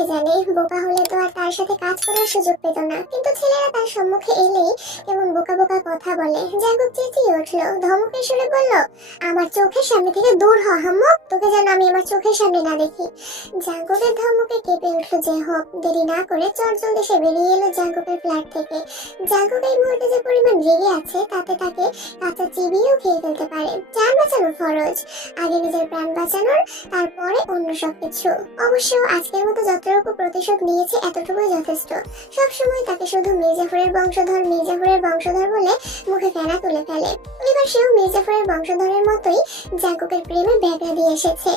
সে জানে বোকা হলে তো আর তার সাথে কাজ করার সুযোগ পেত না, কিন্তু ছেলেরা তার সম্মুখে এলেই কেমন বোকা বোকা কথা বলে। জাঙ্কুক চেঁচিয়ে উঠলো, ধমকের সুরে বলল, আমার চোখের সামনে থেকে দূর হ হাম্মক, তোকে যেন আমি আমার চোখের সামনে না দেখি। জাঙ্কুকের ধমকে কেঁপে উঠলো যে হোক। দেরি না করে চটজলদি সে বেরিয়ে এলো জাঙ্কুকের ফ্ল্যাট থেকে। জাঙ্কুক এই মুহূর্তে যে পরিমাণ রেগে আছে তাতে তাকে কাঁচা চিবিয়েও খেয়ে ফেলতে পারে। প্রাণ বাঁচানো ফরজ, আগে নিজের প্রাণ বাঁচানোর, তারপরে অন্য সবকিছু। অবশ্য আজকের মতো যতটুকু প্রতিশোধ নিয়েছে এতটুকুই যথেষ্ট। সবসময় তাকে শুধু মির্জাফরের বংশধর বলে মুখে ফেনা তুলে ফেলে। এবার সেও মির্জাফরের বংশধরের মতোই জাঙ্কুকের প্রেমে ব্যাগরা দিয়ে এসেছে।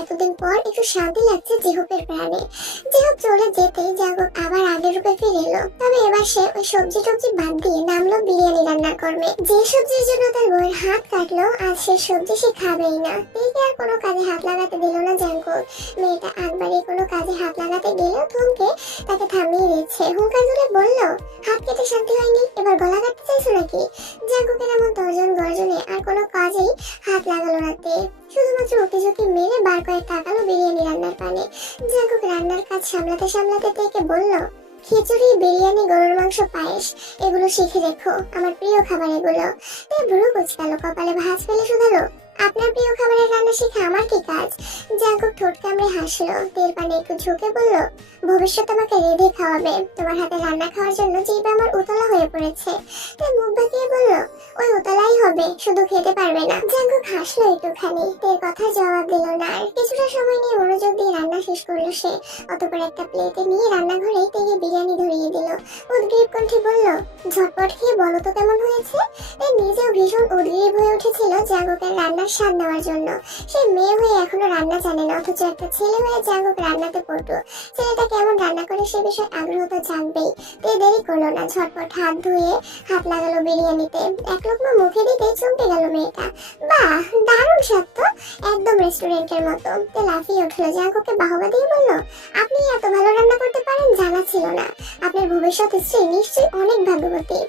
এতদিন পর একটু শান্তি লাগছে জিহুকের প্রাণে। জিহুক চলে যেতে জাঙ্কুক আবার আগের রূপে ফিরে এলো। তবে এবার সে ওই সবজি টবজি বাদ দিয়ে নামলো বিরিয়ানি রান্নার কর্মে। যে সবজির জন্য তার বউয়ের হাত কাটলো, আজ সে সবজি সে খাবেই না। একে আর কোনো কাজে হাত লাগাতে দিল না জাঙ্কুক। মেয়েটা একবারই কোনো কাজে হাত লাগাতে গেলেও থমকে তাকে থামিয়ে দিচ্ছে। হুঙ্কার জোরে বলল, হাত কেটে শান্তি হয়নি, এবার গলা কাটতে চাইছো নাকি? জাঙ্কুকের এমন তর্জন গর্জনে আর কোনো কাজেই হাত লাগালো না তে, শুধুমাত্র উকি ঝুঁকি মেরে বার কয়েক তাকালো বিরিয়ানি রান্নার পানে। জাঙ্কুক রান্নার কাজ সামলাতে সামলাতে তেকে বলল, খিচুড়ি, বিরিয়ানি, গরুর মাংস, পায়েস এগুলো শিখে রেখো, আমার প্রিয় খাবার এগুলো। তে ভুরু কুচকালো, কপালে ভাঁজ ফেলে শুধালো, আপনার প্রিয় খাবারের রান্না শিখে আমার কি কাজ? জাঙ্কুক ঠোঁট কামড়ে হাসলো। তের পানে একটু ঝুঁকে বলল, ভবিষ্যৎ আমাকে রেঁধে খাওয়াবে, তোমার হাতে রান্না খাওয়ার জন্য জিভে আমার উতলা হয়ে পড়েছে। তে মুখ বাঁকিয়ে বলল, ওই উতলাই হবে, শুধু খেতে পারবে না। জাঙ্কুক হাসলো একটুখানি, তের কথা জবাব দিল না। আর কিছুটা সময় নিয়ে মনোযোগ দিয়ে রান্না শেষ করলো সে। অতঃপর একটা প্লেটে নিয়ে রান্নাঘরে তেকে বিরিয়ানি ধরিয়ে দিল। উদ্গ্রীব কণ্ঠে বলল, ঝটপট খেয়ে বলো তো কেমন হয়েছে। তে নিজেও ভীষণ উদ্গ্রীব হয়ে উঠেছিল জাঙ্কুকের রান্নার স্বাদ নেওয়ার জন্য। সে মেয়ে হয়ে এখনো রান্না জানে না, অথচ একটা ছেলে হয়ে জাঙ্কুক রান্নাতে পটু। ছেলেটা কেমন রান্না করে সে বিষয়ে আগ্রহ তো জানবেই। তে দেরি করলো না, ঝটপট হাত ধুয়ে হাত লাগালো বিরিয়ানিতে। এক লোকমা মুখে দিতে চমকে গেল মেয়েটা। বাহ, দারুণ স্বাদ তো, একদম রেস্টুরেন্টের মতো। তে লাফিয়ে উঠলো, জাঙ্কুককে বাহবা দিয়ে বলল, আপনি এত ভালো রান্না করতে পারেন জানা ছিল না, আপনার ভবিষ্যৎ স্ত্রী নিশ্চয়ই অনেক ভাগ্যবতী।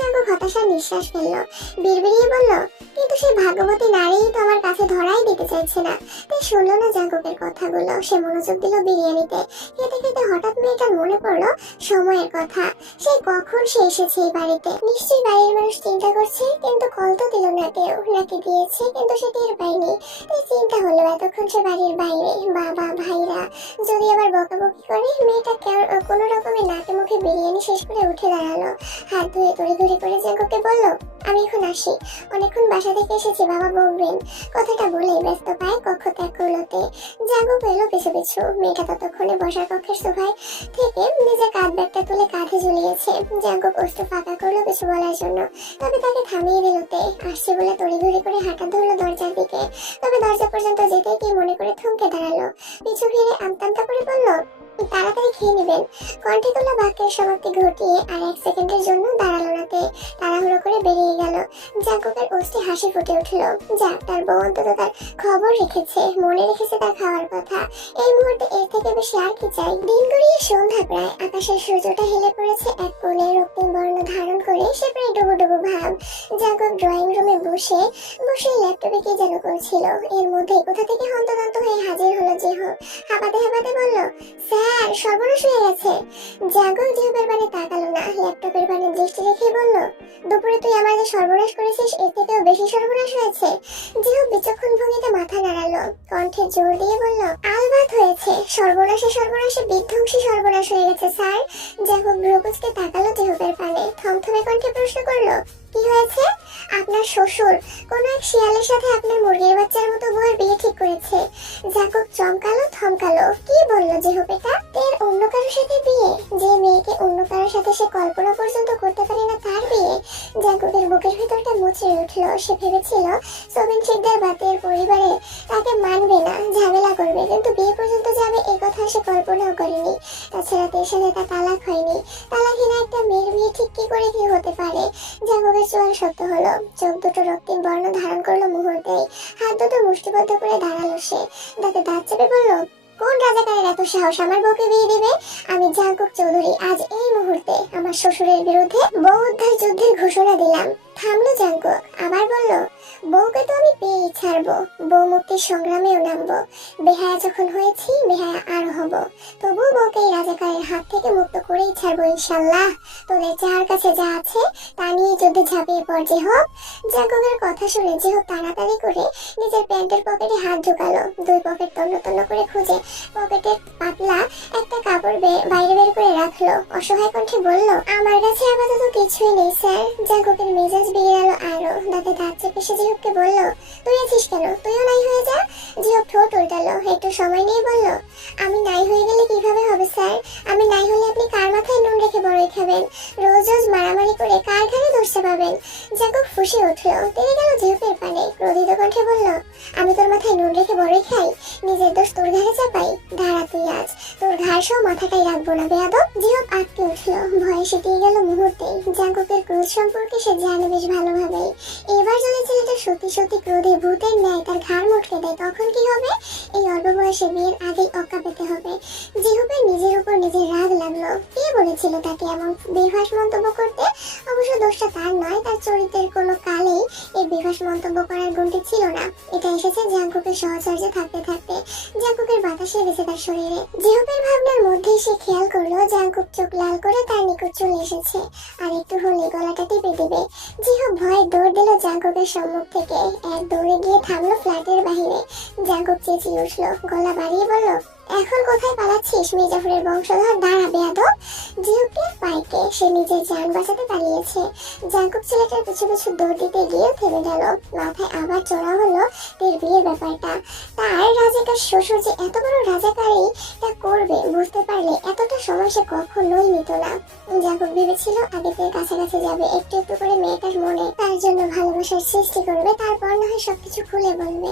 জাঙ্কুক হতাশার নিঃশ্বাস ফেললো, বিড়বিড়িয়ে বলল, কিন্তু সেই ভাগ্যবতী নারী তো আমার কাছে ধরাই দিতে চাইছে না। তাই শুনলো না জাঙ্কুকের কথাগুলো। সে মনোযোগ দিল বিরিয়ানিতে। খেতে খেতে হঠাৎ মেয়েটার মনে পড়লো সময়ের কথা। সে কখন সে এসেছে এই বাড়িতে। নিশ্চয়ই বাড়ির মানুষ চিন্তা করছে, কিন্তু কল তো দিল না কেউ, নাকি দিয়েছে কিন্তু সে টের পায়নি। তাই চিন্তা হলো এতক্ষণ সে বাড়ির বাইরে। বাবা ভাইরা যদি আবার বকাবকি করে। মেয়েটা কোনো রকমে নাকে মুখে বিরিয়ানি শেষ করে উঠে দাঁড়ালো। হাত ধুয়ে তড়িঘড়ি করে জাঙ্কুককে বলল, আমি এখন আসি, অনেকক্ষণ বাসা থেকে এসেছি, বাবা বকবেন। কথাটা বলেই ব্যস্ত পায়ে কক্ষ ত্যাগ করলো তে। জাঙ্কুক এলো পিছু পিছু। মেয়েটা ততক্ষণে বসার কক্ষের সোফায় থেকে নিজের কাঁধ ব্যাগটা তুলে কাঁধে ঝুলিয়েছে। জাঙ্কুক অস্ত্র ফাঁকা করলো কিছু বলার জন্য, তবে তাকে থামিয়ে দিল তে। আসছে বলে তড়িঘড়ি করে হাঁটা ধরলো দরজার দিকে। তবে দরজা পর্যন্ত যেতে কি মনে করে থমকে দাঁড়ালো। পিছু ফিরে আমতামতা করে বলল, তাড়াতাড়ি খেয়ে নেবেন। কণ্ঠে তোলা বাক্যের সমাপ্তি ঘটিয়ে আর এক সেকেন্ডের জন্য দাঁড়ালো না তে, তাড়াহুড়ো করে বেরিয়ে গেল। জাঙ্কুকের অস্থি হাসি ফুটে উঠল। যাক, তার বউ অন্তত তার খবর রেখেছে, মনে রেখেছে তার খাওয়ার কথা। এই মুহূর্তে এর থেকে বেশি আর কি চাই। দিন গড়িয়ে সন্ধ্যা প্রায়। আকাশের সূর্যটা হেলে পড়েছে এক কোণে, রক্তিম বর্ণ ধারণ করে সে প্রায় ডুবো ডুবো ভাব। জাঙ্কুক ড্রয়িং রুমে বসে ল্যাপটপে কি যেন করছিল। এর মধ্যে কোথা থেকে হন্তদন্ত হয়ে হাজির হলো জিহু। হাঁপাতে হাঁপাতে বলল, স্যার, সর্বনাশ হয়ে গেছে। জাঙ্কুক জিহুর পানে তাকালো না, ল্যাপটপের পানে দৃষ্টি রেখে বলল, দুপুরে তুই আমার যে সর্বনাশ করেছিস এর থেকেও বেশি সর্বনাশ হয়েছে। জিহু বিচক্ষণ ভঙ্গিতে মাথা নাড়ালো, কণ্ঠে জোর দিয়ে বলল, আলবাত হয়েছে, সর্বনাশে সর্বনাশে বিধ্বংসী সর্বনাশ হয়ে গেছে স্যার। জাঙ্কুক ভ্রুকুচকে তাকালো জিহুর পানে, থমথমে কণ্ঠে প্রশ্ন করলো, কি হয়েছে? আপনার শ্বশুর কোনো এক শিয়ালের সাথে আপনার মুরগির বাচ্চার মতো বউয়ের বিয়ে ঠিক করেছে। জাঙ্কুক চমকালো, থমকালো। কি বললো জিহুপ এটা? এর অন্য কারোর সাথে বিয়ে? যে মেয়েকে অন্য কারোর সাথে সে কল্পনা পর্যন্ত করতে পারে না তার বিয়ে? জাঙ্কুকের বুকের ভেতরটা মুচড়ে উঠলো। সে ভেবেছিল সোবিন শিকদার বাতের পরিবারে তাকে মানবে না, ঝামেলা করবে, কিন্তু বিয়ে পর্যন্ত যাবে এই কথা সে কল্পনাও করেনি। তাছাড়া তার সাথে তার তালাক হয়নি। তালাকহীনা একটা মেয়ের বিয়ে ঠিক কি করে কি হতে পারে? জাঙ্কুকের চোয়াল শক্ত হলো, চোখ দুটো রক্তিম বর্ণ ধারণ করলো মুহূর্তেই। হাত দুটো মুষ্টিবদ্ধ করে দাঁড়ালো সে, দাঁতে দাঁত চেপে বলল, কোন রাজাকারের এত সাহস আমার বউকে বিয়ে দিবে? আমি জাঙ্কুক চৌধুরী আজ এই মুহূর্তে আমার শ্বশুরের বিরুদ্ধে বউ উদ্ধার যুদ্ধের ঘোষণা দিলাম। থামলো জাঙ্কুক, আবার বলল, বউকে তো আমি পেয়েই ছাড়বো, বউ মুক্তির সংগ্রামেও নামবো। বেহায়া যখন হয়েছি, বেহায়া আরো হব। তবুও বউকে এই রাজাকারের হাত থেকে মুক্ত করেই ছাড়বো ইনশাল্লাহ। তোদের যার কাছে যা আছে তা নিয়ে যুদ্ধে ঝাঁপিয়ে পড় যেহব। জাঙ্কুকের কথা শুনে যেহব তাড়াতাড়ি করে নিজের প্যান্টের পকেটে হাত ঢুকালো। দুই পকেট তন্ন তন্ন করে খুঁজে পকেটে পাতলা একটা কাপড় বাইরে বের করে রাখলো। অসহায় কণ্ঠে বলল, আমার কাছে আপাতত কিছুই নেই স্যার। জাঙ্কুকের মেজাজ বিগড়ালো আরো। দাঁতে দাঁত চেপে সে জিহবকে বলল, তুই আছিস কেন? তুইও নাই হয়ে যা। জিহব ঠোঁট উল্টালো, একটু সময় নিয়ে বলল, আমি নাই হয়ে গেলে কিভাবে হবে স্যার? আমি নাই হলে আপনি কার মাথায় নুন রেখে বড়ই খাবেন? রোজ রোজ মারামারি করে কার ঘাড়ে দোষটা পাবেন? জাঙ্কুক ফুঁসে উঠল, তেড়ে গেল জিহবের পানে। ক্রোধিত কণ্ঠে বলল, আমি তোর মাথায় নুন রেখে বড়ই খাই? নিজের দোষ তোর ঘাড়ে চাপাই? দাঁড়া তুই আজ, তোর ঘাড় সহ মাথাটাই রাখবো না বেয়াদব। জিহব আটকে উঠল, ভয়ে সিটিয়ে গেল মুহূর্তেই। জাঙ্কুকের ক্রোধ সম্পর্কে সে জানে বেশ ভালোভাবে। এবার যদি ছেলেটা সত্যি সত্যি ক্রোধে ভূতের ন্যায় তার ঘাড় মটকে দেয়, তখন কি হবে? এই অল্প বয়সে বিয়ের আগেই অক্কা পেতে হবে। জিহবের নিজের উপর নিজের রাগ লাগলো। কে বলেছিল তাকে এমন বেফাঁস মন্তব্য করতে? অবশ্য দোষটা তার নয়, তার চরিত্রের কোনো কালেই এই বেফাঁস মন্তব্য করার গুণটি ছিল না। এটা এসেছে জাঙ্কুকের সহচর্যে থাকতে থাকতে। জাঙ্কুকের বাতাস লেগেছে তার শরীরে। জিহবের ভাবনার মধ্যেই সে খেয়াল করলো জাঙ্কুক চোখ লাল করে তার নিকট চলে এসেছে। আর একটু হলে গলাটা টিপে দিবে। জিহব ভয়ে দৌড় দিল জাঙ্কুকের সম্মুখ থেকে। এক দৌড়ে গিয়ে থামলো ফ্ল্যাটের বাহিরে। জাঙ্কুক চেঁচিয়ে উঠলো, গলা বাড়িয়ে বলল, এখন কোথায় পালাচ্ছিস মির্জাফরের বংশধর? দাঁড়া বেয়াদব। জিহবকে পাইকে সে নিজের জান বাঁচাতে পালিয়েছে। জাঙ্কুক ছেলেটার পিছু পিছু দৌড় দিতে গিয়ে থেমে গেল। মাথায় আবার চড়া হলো তের বিয়ের ব্যাপারটা। তার রাজাকার শ্বশুর যে এত বড় রাজাকারী তা করবে বুঝতে পারলে এতটা সময় সে কখনোই নিত না। জাঙ্কুক ভেবেছিল আগে তের কাছাকাছি যাবে, একটু একটু করে মেয়েটার মনে তার জন্য ভালোবাসার সৃষ্টি করবে, তারপর না হয় সবকিছু খুলে বলবে।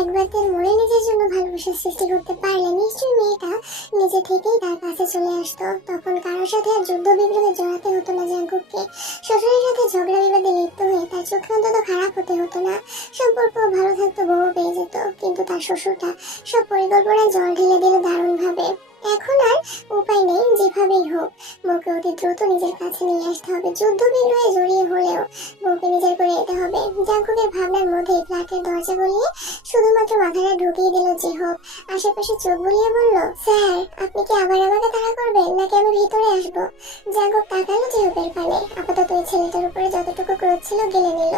একবার তের মনে নিজের জন্য ভালোবাসার সৃষ্টি করতে পারলে নিশ্চয়ই মেয়েটা নিজে থেকেই তার কাছে চলে আসতো। তখন কারোর সাথে আর যুদ্ধ বিগ্রহে জড়াতে হতো না জাঙ্কুককে। শ্বশুরের সাথে ঝগড়া বিবাদে লিপ্ত হয়ে তার চোখ অন্তত খারাপ হতে হতো না। সম্পর্ক ভালো থাকতো, বউ পেয়ে যেত। কিন্তু তার শ্বশুরটা সব পরিকল্পনায় জল ঢেলে দিল দারুণ ভাবে। এখন আর উপায় নেই, যেভাবেই হোক বউকে অতি দ্রুত নিজের কাছে নিয়ে আসতে হবে। যুদ্ধ বিগ্রহে জড়িয়ে হলেও বউকে নিজের করে যেতে হবে। জাঙ্কুকের ভাবনার মধ্যে ফ্ল্যাটের দরজা গলিয়ে শুধুমাত্র মাথাটা ঢুকিয়ে দিল জিহব। আশেপাশে চোখ বুলিয়ে বলল, স্যার আপনি কি আবার আমাকে তাড়া করবেন নাকি আমি ভিতরে আসবো? জাঙ্কুক তাকালো জিহবের পানে। আপাতত এই ছেলেটার উপরে যতটুকু ক্রোধ ছিল গেলে নিল।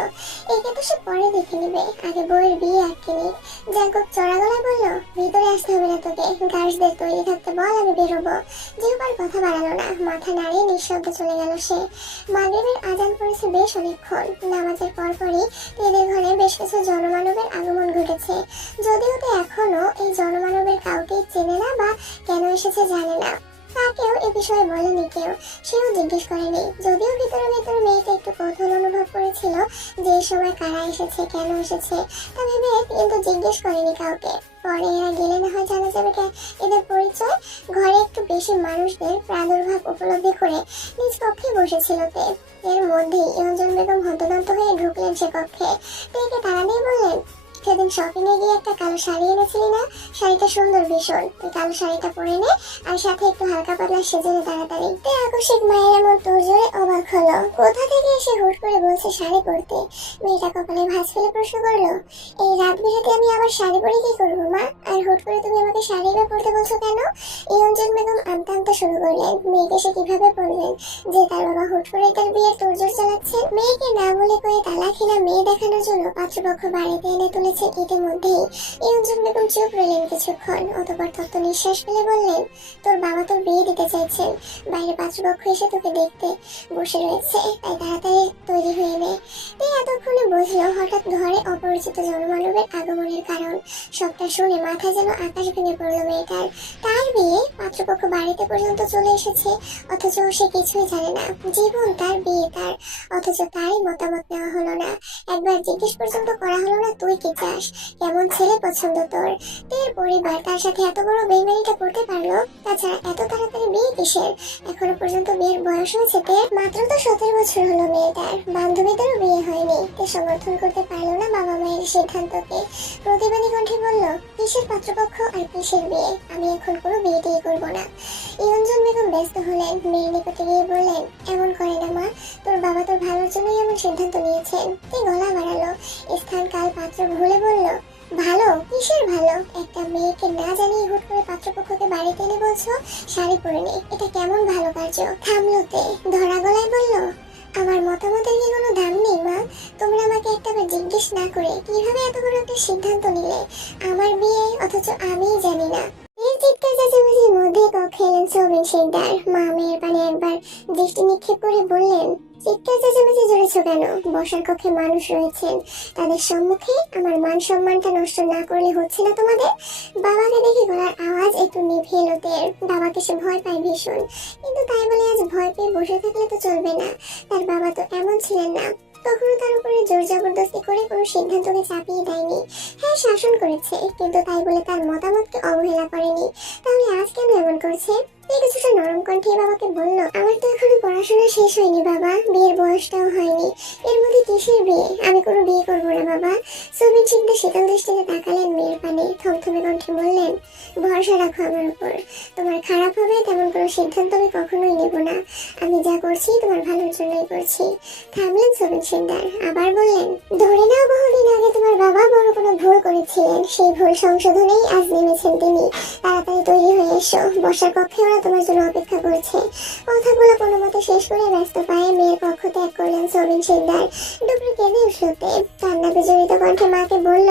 একে তো সে পরে দেখে নিবে, আগে বউয়ের বিয়ে আটকে নিক। জাঙ্কুক চড়া গলায় বলল, ভিতরে আসতে হবে না তোকে, গার্ডসদের তৈরি থাকতে বল, আমি বেরোবো। জিহবার কথা বাড়ালো না, মাথা নাড়িয়ে নিঃশব্দে চলে গেল সে। মাগরিবের আজান পড়েছে বেশ অনেকক্ষণ। নামাজের পরপরই এদের ঘরে বেশ কিছু জনমানবের আগমন ঘটেছে। যদিও তো এখনো এই জনমানবের কাউকে চেনে না বা কেন এসেছে জানে না। তাকেও এ বিষয়ে বলেনি কেউ, সেও জিজ্ঞেস করেনি। যদিও ভিতরে ভিতরে মেয়েটা একটু কৌতূহল অনুভব করেছিল যে এই সময় কারা এসেছে, কেন এসেছে, তা ভেবে কিন্তু জিজ্ঞেস করেনি কাউকে। পরে এরা গেলে না হয় জানা যাবে এদের পরিচয়। ঘরে একটু বেশি মানুষদের প্রাদুর্ভাব উপলব্ধি করে নিজ কক্ষে বসেছিল তে। এর মধ্যেই ইয়ঞ্জন বেগম হন্তদন্ত হয়ে ঢুকলেন সে কক্ষে। তেকে তাড়া দিয়ে বললেন, সেদিন শপিং এ গিয়ে একটা কালো শাড়ি এনেছিলি না? শাড়িটা সুন্দর ভীষণ, তুই কালো শাড়িটা পরে নে আর সাথে একটু হালকা পাতলা সেজে নে তাড়াতাড়ি। তে আকস্মিক মায়ের এমন তোর জোরে অবাক হলো। কোথা থেকে এসে হুট করে বলছে শাড়ি পরতে? মেয়েটা কপালে ভাঁজ ফেলে প্রশ্ন করলো, এই রাত বিরাতে আমি আবার শাড়ি পরে কি করবো মা? আর হুট করে তুমি আমাকে শাড়ি বা পরতে বলছো কেন? ইয়ঞ্জন বেগম আমতা আমতা শুরু করলেন। মেয়েকে সে কিভাবে বলবেন যে তার বাবা হুট করে তার বিয়ের তোড়জোড় চালাচ্ছেন? মেয়েকে না বলে কয়ে তালাখিনা মেয়ে দেখানোর জন্য পাত্রপক্ষ বাড়িতে এনে তুলেছে। ইতিমধ্যেই ইয়ঞ্জন বেগম চুপ রইলেন কিছুক্ষণ। অতঃপর তপ্ত নিঃশ্বাস ফেলে বললেন, তোর বাবা তোর বিয়ে দিতে চাইছেন, বাইরে পাত্রপক্ষ এসে তোকে দেখতে বসে রয়েছে, তাই তাড়াতাড়ি তৈরি হয়ে নে। তাই এতক্ষণে বুঝলো হঠাৎ ঘরে অপরিচিত জনমানবের আগমনের কারণ। সবটা শুনে মাথা যেন আকাশ ভেঙে পড়লো মেয়েটার। তার বিয়ে, পাত্রপক্ষ বাড়িতে পর্যন্ত চলে এসেছে, অথচ সে কিছুই জানে না। জীবন তার, বিয়ে তার, অথচ তারই মতামত নেওয়া হলো না। একবার জিজ্ঞেস পর্যন্ত করা হলো না, তুই কি চাস, কেমন ছেলে পছন্দ তোর? তের পরিবার তার সাথে এত বড় বেইমানিটা করতে পারলো। তাছাড়া এত তাড়াতাড়ি বিয়ে কিসের? এখনো পর্যন্ত বিয়ের বয়স হয়েছে তের, মাত্র তো 17 বছর হলো মেয়েটার। বান্ধবীদেরও বিয়ে হয়নি। তে সমর্থন করতে পারলো না বাবা মায়ের সিদ্ধান্তকে। প্রতিবাদী কণ্ঠে বলল, কিসের পাত্রপক্ষ আর কিসের বিয়ে, আমি এখন কোনো বিয়েটিই করবো না। ইয়ঞ্জন বেগম ব্যস্ত হলেন, মেয়ের নিকটে গিয়ে বললেন, এমন করে না মা, তোর বাবা তোর ভালোর জন্যই এমন সিদ্ধান্ত নিয়েছেন। তুই গলা বাড়ালো, স্থান কাল পাত্র ভুলে বলল, ভালো? কিসের ভালো? একটা মেয়েকে না জানিয়ে হুট করে পাত্রপক্ষকে বাড়িতে এনে বলছো শাড়ি পরে নে, এটা কেমন ভালো কার্য? থামলোতে ধরা গলায় বলল, আমার মতামতের কি কোনো দাম নেই মা? তোমরা আমাকে একটাবার জিজ্ঞেস না করে কিভাবে এত বড় একটা সিদ্ধান্ত নিলে? আমার বিয়ে, অথচ আমিই জানি না। এই চিৎকার চেঁচামেচির মধ্যে কক্ষে এলেন সোবিন শিকদার। মা মেয়ের পানে একবার দৃষ্টি নিক্ষেপ করে বললেন, চিৎকার চেঁচামেচি জড়েছো কেন? বসার কক্ষে মানুষ রয়েছেন, তাদের সম্মুখে আমার মান সম্মানটা নষ্ট না করলে হচ্ছে না তোমাদের? বাবাকে দেখে গলার আওয়াজ একটু নিভে এলো তের। বাবাকে সে ভয় পায় ভীষণ, কিন্তু তাই বলে আজ ভয় পেয়ে বসে থাকলে তো চলবে না। তার বাবা তো এমন ছিলেন না, কখনো তার উপরে জোর জবরদস্তি করে কোনো সিদ্ধান্তকে চাপিয়ে দেয়নি। হ্যাঁ, শাসন করেছে, কিন্তু তাই বলে তার মতামতকে অবহেলা করেনি। তাহলে আজ কেন এমন করছে? কিছুটা নরম কণ্ঠে বাবাকে বলল, আমার তো এখনো পড়াশোনা শেষ হয়নি বাবা, বিয়ের বয়সটাও হয়নি, এর মধ্যে কিসের বিয়ে? আমি কোনো বিয়ে করবো না বাবা। সোবিন শিকদার শীতল দৃষ্টিতে তাকালেন মেয়ের পানে, থমথমে কণ্ঠে বললেন, ভরসা রাখো আমার উপর, তোমার খারাপ হবে তেমন কোনো সিদ্ধান্ত আমি কখনোই নেব না। আমি যা করছি তোমার ভালোর জন্যই করছি। থামলেন সোবিন শিকদার, আবার বললেন, ধরে নাও বহুদিন আগে তোমার বাবা বড় কোনো ভুল করেছিলেন, সেই ভুল সংশোধনেই আজ নেমেছেন তিনি। তাড়াতাড়ি তৈরি হয়ে এসো, বসার কক্ষে ওরা তোমার জন্য অপেক্ষা করছে। কথাগুলো কোনো মতে শেষ করে ব্যস্ত পায়ে মেয়ের পক্ষ ত্যাগ করলেন সোবিন শিকদার। ডুবরে কেঁদে উঠলোতে কান্না বিজড়িত কণ্ঠে মাকে বলল,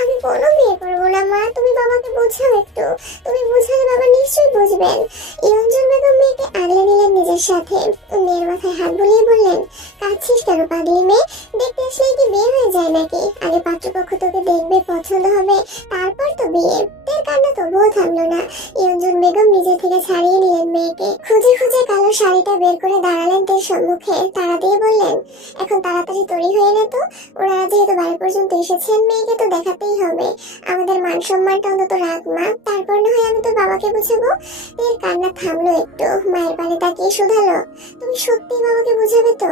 আমি কোনো বিয়ে করবো না মা, তুমি বাবাকে বোঝাও একটু, তুমি বোঝালে বাবা নিশ্চয়ই বুঝবেন। ইয়ঞ্জন বেগম মেয়েকে আগলে নিলেন নিজের সাথে, মেয়ের মাথায় হাত বুলিয়ে বললেন, কাঁদছিস কেন পাগলি মেয়ে? দেখতে আসলেই কি বিয়ে হয়ে যায় নাকি? আগে পাত্রপক্ষ তোকে দেখবে, পছন্দ হবে, তারপর তো বিয়ে। তের কান্না তবুও থামলো না। ইয়ঞ্জন বেগম নিজে থেকে ছাড়িয়ে নিলেন মেয়েকে, খুঁজে খুঁজে কালো শাড়িটা বের করে দাঁড়ালেন তের সম্মুখে, তাড়া দিয়ে বললেন, এখন তাড়াতাড়ি তৈরি হয়ে নে তো, ওরা যেহেতু বাড়ি পর্যন্ত এসেছেন, মেয়েকে তো দেখাতেই হবে, আমাদের মান সম্মানটা অন্তত রাখ মা, তারপর না হয় আমি তোর বাবাকে বুঝাবো। তের কান্না থামলো একটু, মায়ের পানে তাকিয়ে শুধালো, তুমি সত্যি বাবাকে বুঝাবে তো?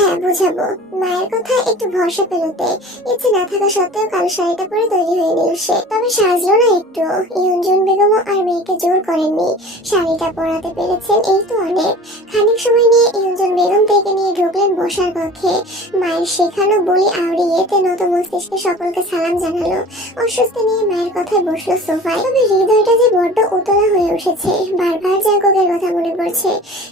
হ্যাঁ বুঝাবো। মায়ের কথা একটু ভরসা পেলোতে, ইচ্ছে না থাকা সত্ত্বেও কালো শাড়িটা পরে তৈরি হয়ে নিল সে, তবে সাজলো না একটু। ইয়ঞ্জন বেগমও আর মেয়েকে জোর করেননি, শাড়িটা পরাতে পেরেছেন এই তো অনেক। খানিক সময় নিয়ে ইয়ঞ্জন বেগম থেকে নিয়ে ঢুকলেন বসার কক্ষে। মায়ের শেখানো বলি আওড়িয়ে তে নত মস্তিষ্কে সকলকে সালাম জানালো। অস্বস্তি নিয়ে মায়ের কথায় বসলো সোফায়, তবে হৃদয়টা যে বড্ড উতলা হয়ে উঠেছে। বারবার জাঙ্কুকের কথা মনে পড়ছে।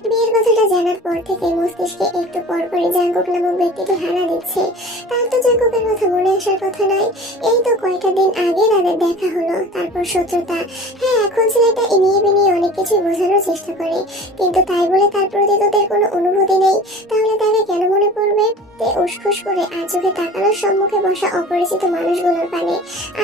বিয়ের কথাটা জানার পর থেকে মস্তিষ্কে একটু পরপরই জাঙ্কুক নামক ব্যক্তিটি হানা দিচ্ছে। তার তো জাঙ্কুকের কথা মনে আসার কথা নয়। এই তো কয়েকটা দিন আগে তাদের দেখা হলো, তারপর শত্রুতা। হ্যাঁ, এখন ছেলেটা ইনিয়ে বিনিয়ে অনেক কিছু বোঝানোর চেষ্টা করে, কিন্তু তাই বলে তার প্রতি তোদের কোনো অনুভূতি নেই, তাহলে তাকে কেন মনে পড়বে? তে উসখুস করে আর চোখে তাকানোর সম্মুখে বসা অপরিচিত মানুষগুলোর পানে।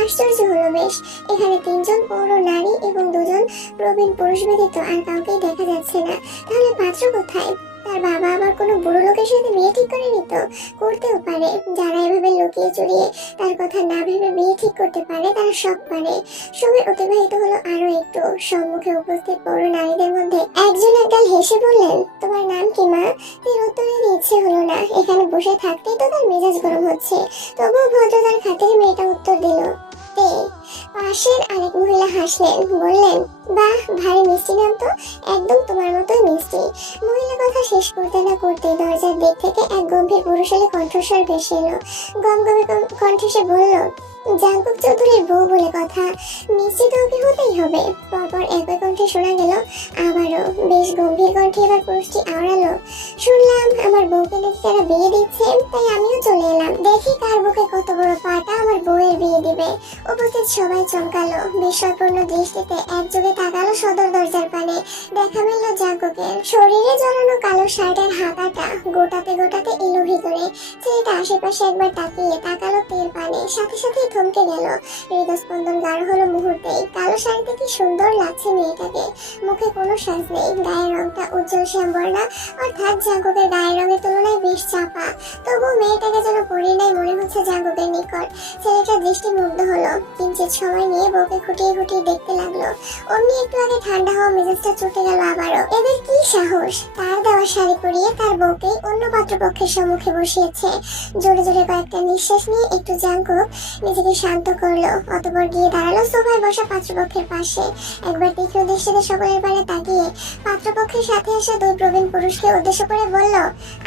আশ্চর্য হলো বেশ, এখানে 3 জন পৌর নারী এবং 2 জন প্রবীণ পুরুষ ব্যতীত আর কাউকেই দেখা যাচ্ছে না। তাহলে পাত্র কোথায়? তার বাবা আবার কোনো বুড়ো লোকের সাথে বিয়ে ঠিক করে নিত? করতেও পারে। যারা এভাবে লুকিয়ে চুরিয়ে তার কথা না ভেবে বিয়ে ঠিক করতে পারে, তারা সব পারে। সময় অতিবাহিত হলো আরো একটু। সম্মুখে উপস্থিত পৌর নারীদের মধ্যে একজন একগাল হেসে বললেন, তোমার নাম কি মা? তার উত্তরে ইচ্ছে হলো না, এখানে বসে থাকতেই তো তার মেজাজ গরম হচ্ছে। তবুও ভদ্রতার খাতিরে মেয়েটা উত্তর দিল, তে। পাশের আরেক মহিলা হাসলেন, বললেন, বাহ, ভারী মিষ্টি নাম তো, একদম তোমার মতোই মিষ্টি। মহিলা কথা শেষ করতে না করতে দরজার দিক থেকে এক গম্ভীর পুরুষালী কণ্ঠস্বর ভেসে এলো। গমগমে কণ্ঠে সে বলল, জাঙ্কুক চৌধুরীর বউ বলে কথা, মিষ্টি তো ওকে হতেই হবে। পরপর একই কণ্ঠে শোনা গেল আবারও। বেশ গম্ভীর কণ্ঠে এবার পুরুষটি আওড়ালো, শুনলাম আমার বউকে নাকি তারা বিয়ে দিচ্ছে, তাই আমিও চলে এলাম, দেখি কার বুকে কত বড় পাটা আমার বউয়ের বিয়ে দিবে। উপস্থিত সবাই চমকালো, বিস্ময়পূর্ণ দৃষ্টিতে একযোগে তাকালো সদর দরজার পানে। দেখা মিলল জাঙ্কুকের। শরীরে জড়ানো কালো শার্টের হাতাটা গোটাতে গোটাতে এলো ভিতরে। ছেলেটা আশেপাশে একবার তাকালো তের পানে, সাথে সাথে থমকে গেল। হৃদস্পন্দন গাঢ় হলো মুহূর্তেই। কালো শাড়িতে কি সুন্দর লাগছে মেয়েটাকে। মুখে কোনো সাজ নেই, গায়ের রংটা উজ্জ্বল শ্যামবর্ণা, অর্থাৎ জাঙ্কুকের গায়ের রঙের তুলনায় বেশ চাপা। তবুও মেয়েটাকে যেন পরি নাই মনে হচ্ছে জাঙ্কুকের নিকট। ছেলেটার দৃষ্টি মুগ্ধ হলো, কিন্তু কিঞ্চিত সময় নিয়ে বউকে খুঁটিয়ে খুঁটিয়ে দেখতে লাগলো। অমনি একটু আগে ঠান্ডা হওয়া মেজাজটা চটে গেল আবারও। এদের কি সাহস, তার দেওয়া শাড়ি পরিয়ে তার বউকে অন্য পাত্রপক্ষের সম্মুখে বসিয়েছে। জোরে জোরে কয়েকটা নিঃশ্বাস নিয়ে একটু জাঙ্কুক নিজেকে শান্ত করলো, অতঃপর গিয়ে দাঁড়ালো সোফায় বসা পাত্রপক্ষের পাশে। একবার তীক্ষ্ণ দৃষ্টিতে সকলের পানে তাকিয়ে পাত্রপক্ষের সাথে আসা দুই প্রবীণ পুরুষকে উদ্দেশ্য করে বলল,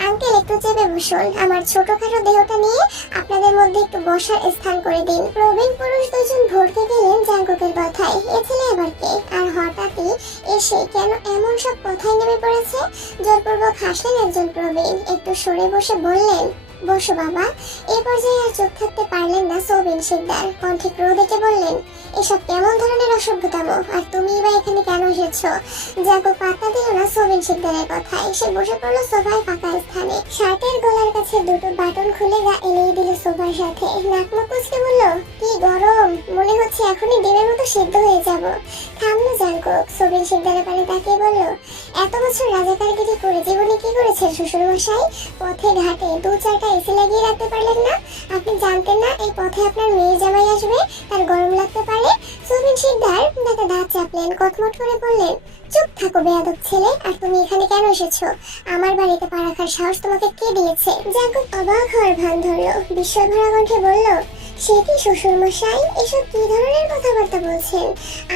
আঙ্কেল একটু চেপে বসুন, আমার ছোটখাটো দেহটা নিয়ে আপনাদের মধ্যে একটু বসার স্থান করে দিন। প্রবীণ পুরুষ দুজন ভরকে গেলেন জাঙ্কুকের কথায়। এ ছেলে আবার কে, আর হঠাৎই এসে কেন এমন সব কথায় নেমে পড়েছে? জোরপূর্বক হাসলেন একজন প্রবীণ, একটু সরে বসে বললেন, বসো বাবা। এই পর্যায়ে আর চুপ থাকতে পারলেন না সোবিন শিকদার, কণ্ঠে ক্রোধ এঁকে বললেন, এসব কেমন ধরনের অসভ্যতাম, আর তুমি বা এখানে কেন এসেছো? জাঙ্কুক পাত্তা দিল না সোবিন শিকদারের কথায়। সে বসে পড়লো সোফায় ফাঁকা স্থানে। শার্টের গলার কাছে দুটো বাটন খুলে গা এলিয়ে দিল সোফার সাথে। নাক মুখ কুচকে বলল, কি গরম, মনে হচ্ছে এখনই ডিমের মতো সিদ্ধ হয়ে যাব। থামলো জাঙ্কুক, সোবিন শিকদারের পানে তাকিয়ে বলল, এত বছর রাজাকারগিরি করে জীবনে কি করেছেন শ্বশুর মশাই? পথে ঘাটে দু চারটা এসি লাগিয়ে রাখতে পারলেন না? আপনি জানতেন না এই পথে আপনার মেয়ে জামাই আসবে, তার গরম লাগতে পারে? সোবিন শিকদার দাঁতে দাঁত চাপলেন, কটমট করে বললেন, চুপ থাকো বেয়াদব ছেলে, আর তুমি এখানে কেন এসেছো? আমার বাড়িতে পা রাখার সাহস তোমাকে কে দিয়েছে? জাঙ্কুক অবাক হওয়ার ভান ধরলো, বিস্ময় ভরা কণ্ঠে বলল, সে কি শ্বশুর মশাই, এসব কি ধরনের কথাবার্তা বলছেন?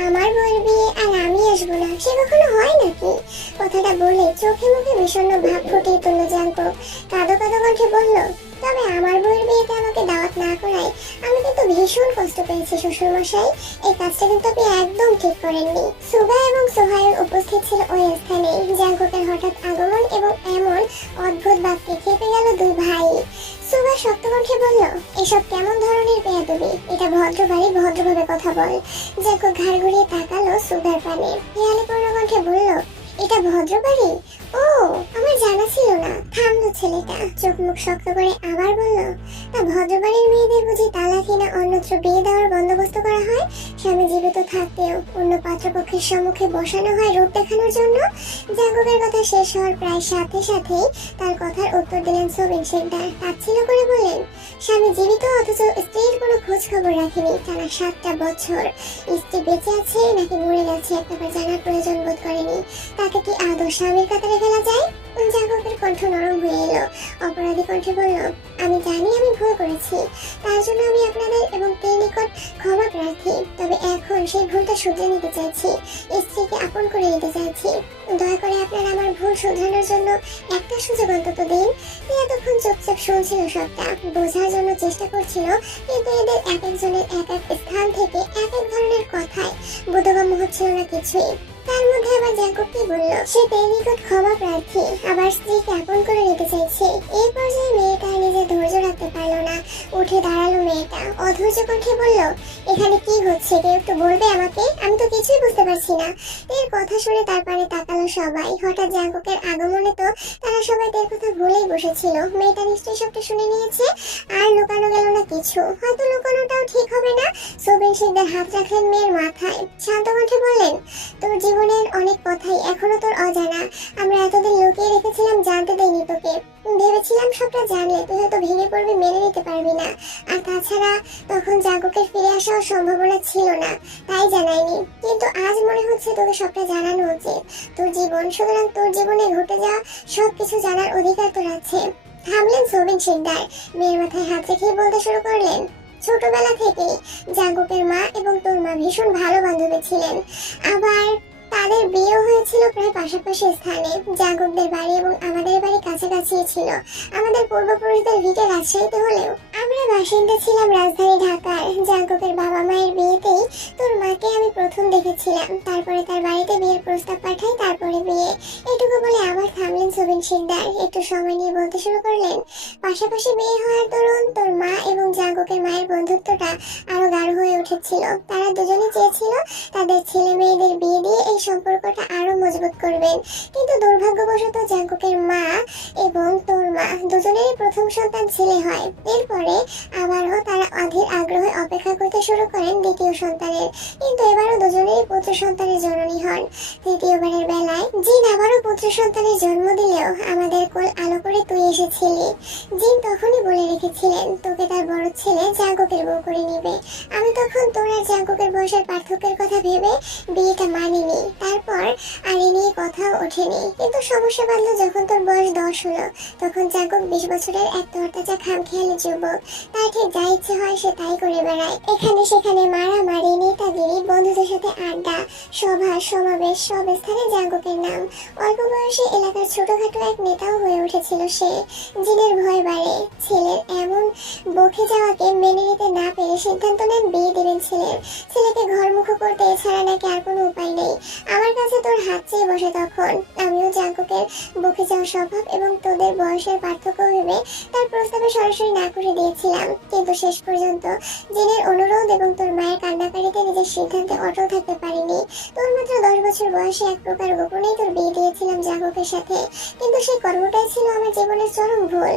আমার বউয়ের বিয়ে আর আমি আসবো না, সে কখনো হয় নাকি? কথাটা বলে চোখে মুখে বিষণ্ণ ভাব ফুটিয়ে তুলল জাঙ্কুক। কাঁদো কাঁদো কণ্ঠে বলল, তবে আমার বউয়ের বিয়েতে আমাকে দাওয়াত না করায় আমি কিন্তু ভীষণ কষ্ট পেয়েছি শ্বশুর মশাই। এই কাজটা কিন্তু আপনি একদম ঠিক করেননি। সুগা এবং সোহাইয়ের উপস্থিত ছিল ওই স্থানে। জাঙ্কুকের হঠাৎ আগমন এবং এমন অদ্ভুত বাক্যে খেপে গেল দুই ভাই। সুগা শক্ত কণ্ঠে বলল, এসব কেমন ধরনের বেয়াদবি? এটা ভদ্র বাড়ি, ভদ্রভাবে কথা বল। জাঙ্কুক ঘাড় ঘুরিয়ে তাকালো সুগার পানে, হেয়ালি পূর্ণ কণ্ঠে বলল, এটা ভদ্র বাড়ি? ও, আমার জানা ছিল না। থামলো ছেলেটা, চোখ মুখ শক্ত করে আবার বলল, তা ভদ্রবাড়ির মেয়েদের বুঝি তালাকি না অন্যত্র বিয়ে দেওয়ার বন্দোবস্ত করা হয়? স্বামী জীবিত থাকতেও অন্য পাত্রপক্ষের সম্মুখে বসানো হয় রূপ দেখানোর জন্য? জাঙ্কুকের কথা শেষ হওয়ার প্রায় সাথে সাথেই তার কথার উত্তর দিলেন সোবিন শিকদার। তাচ্ছিল্য করে বললেন, স্বামী জীবিত অথচ স্ত্রীর কোনো খোঁজ খবর রাখেনি টানা 7টা বছর। স্ত্রী বেঁচে আছে নাকি মরে গেছে একটাবার জানার প্রয়োজন বোধ করেনি। তাকে কি আদৌ স্বামীর কাতারে ফেলা যায়? জাঙ্কুকের কণ্ঠ নরম হয়ে এলো, অপরাধী কণ্ঠে বলল, আমি জানি আমি ভুল করেছি, তার জন্য আমি আপনাদের এবং তের নিকট ক্ষমা প্রার্থী। তবে এখন সেই ভুলটা শুধরে নিতে চাইছি, স্ত্রীকে আপন করে নিতে চাইছি। দয়া করে আপনারা আমার ভুল শুধরানোর জন্য একটা সুযোগ অন্তত দিন। এতক্ষণ চুপচাপ শুনছিল, সবটা বোঝার জন্য চেষ্টা করছিল, কিন্তু এদের এক একজনের এক এক স্থান থেকে এক এক ধরনের কথায় বোধগম্য হচ্ছিল না কিছুই। তার মধ্যে আবার জাঙ্কুক কি বলল, সে তের নিকট ক্ষমা প্রার্থী, আবার স্ত্রীকে আপন করে নিতে চাইছে। এই পর্যায়ে মেয়েটা নিজের ধৈর্য রাখতে পারলো না, উঠে দাঁড়ালো মেয়েটা, অধৈর্য কণ্ঠে বলল, এখানে কি হচ্ছে কেউ একটু বলবে আমাকে? আমি তো কিছুই বুঝতে পারছি না। এর কথা শুনে তার পানে তাকালো সবাই। হঠাৎ জাঙ্কুকের আগমনে তো তারা সবাই তের কথা ভুলেই বসেছিল। মেয়েটা নিশ্চয়ই সবটা শুনে নিয়েছে, আর লুকানো গেল না কিছু, হয়তো লুকানোটাও ঠিক হবে না। সোবিন শিকদার হাত রাখলেন মেয়ের মাথায়, শান্ত কণ্ঠে বললেন, তোর জীবনের অনেক কথাই এখনো তোর অজানা। আমরা এতদিন লুকিয়ে রেখেছিলাম, জানতে দেয়নি তোকে। ভেবেছিলাম সবটা জানলে তুই হয়তো ভেঙে পড়বি, মেনে নিতে পারবি না। আর তাছাড়া তখন জাঙ্কুকের ফিরে আসার সম্ভাবনা ছিল না, তাই জানাইনি। কিন্তু আজ মনে হচ্ছে তোকে সবটা জানানো উচিত। তোর জীবন, সুতরাং তোর জীবনে ঘটে যাওয়া সবকিছু জানার অধিকার তোর আছে। থামলেন সোবিন শিকদার, মেয়ের মাথায় হাত রেখেই বলতে শুরু করলেন, ছোটবেলা থেকেই জাঙ্কুকের মা এবং তোর মা ভীষণ ভালো বান্ধবী ছিলেন। আবার তাদের বিয়ে হয়েছিল প্রায় পাশাপাশি স্থানে। জাঙ্কুকদের বাড়ি এবং আমাদের বাড়ি কাছাকাছি ছিল। আমাদের পূর্বপুরুষদের ভিটে রাজশাহীতে হলেও আমরা বাসিন্দা ছিলাম রাজধানী ঢাকার। জাঙ্কুকের বাবা মায়ের বিয়েতেই তোর মাকে আমি প্রথম দেখেছিলাম, তারপরে তার বাড়িতে বিয়ের প্রস্তাব পাঠাই, তারপরে বিয়ে। এটুকু বলে আবার থামলেন সোবিন শিকদার, একটু সময় নিয়ে বলতে শুরু করলেন, পাশাপাশি বিয়ে হওয়ার দরুন তোর মা এবং জাঙ্কুকের মায়ের বন্ধুত্বটা আরো গাঢ় হয়ে উঠেছিল। তারা দুজনে চেয়েছিল তাদের ছেলে মেয়েদের বিয়ে দিয়ে এই সম্পর্কটা আরো মজবুত করবেন। কিন্তু দুর্ভাগ্যবশত জাঙ্কুকের মা এবং তোর মা দুজনেরই প্রথম সন্তান ছেলে হয়। এরপরে আবারও তারা অধীর আগ্রহে অপেক্ষা করতে শুরু করেন দ্বিতীয় সন্তানের, কিন্তু এবারও দুজনেরই পুত্র সন্তানের জননী হন। তৃতীয়বারের বেলায় জিন আবারও পুত্র সন্তানের জন্ম দিলেও আমাদের কোল আলো করে তুই এসেছিলি। জিন তখনই বলে রেখেছিলেন তোকে তার বড় ছেলে জাঙ্কুকের বউ করে নিবে। আমি তখন তোর আর জাঙ্কুকের বয়সের পার্থক্যের কথা ভেবে বিয়েটা মানিনি। তারপর আর এ নিয়ে কথাও ওঠেনি। কিন্তু সমস্যা বাঁধলো যখন তোর বয়স 10 হলো। তখন জাঙ্কুক 20 বছরের এক তরতাজা খামখেয়ালি যুবক। তার ঠিক যা ইচ্ছে হয় সে তাই করে বেড়ায়। এখানে সেখানে মারামারি, নেতাগিরি, বন্ধুদের সাথে আড্ডা, সভা সমাবেশ, সব স্থানে জাঙ্কুকের নাম। অল্প বয়সে এলাকার ছোটখাটো এক নেতাও হয়ে উঠেছিল সে। জিনের ভয় বাড়ে। ছেলের এমন বকে যাওয়াকে মেনে নিতে না পেরে সিদ্ধান্ত নেন বিয়ে দেবেন ছেলেকে ঘরমুখো করতে এছাড়া নাকি আর কোনো উপায় নেই। আমার কাছে তোর হাত চেয়ে বসে তখন। আমিও জাঙ্কুকের বকে যাওয়া স্বভাব এবং তোদের বয়সের পার্থক্য ভেবে তার প্রস্তাবে সরাসরি না করে দিয়েছিলাম। কিন্তু শেষ পর্যন্ত জিনের অনুরোধ এবং তোর মায়ের কান্নাকারিতে নিজের সিদ্ধান্তে অটল থাকতে পারিনি। তোর মাত্র 10 বছর বয়সে এক প্রকার গোপনেই তোর বিয়ে দিয়েছিলাম জাঙ্কুকের সাথে। কিন্তু সেই কর্মটাই ছিল আমার জীবনের চরম ভুল।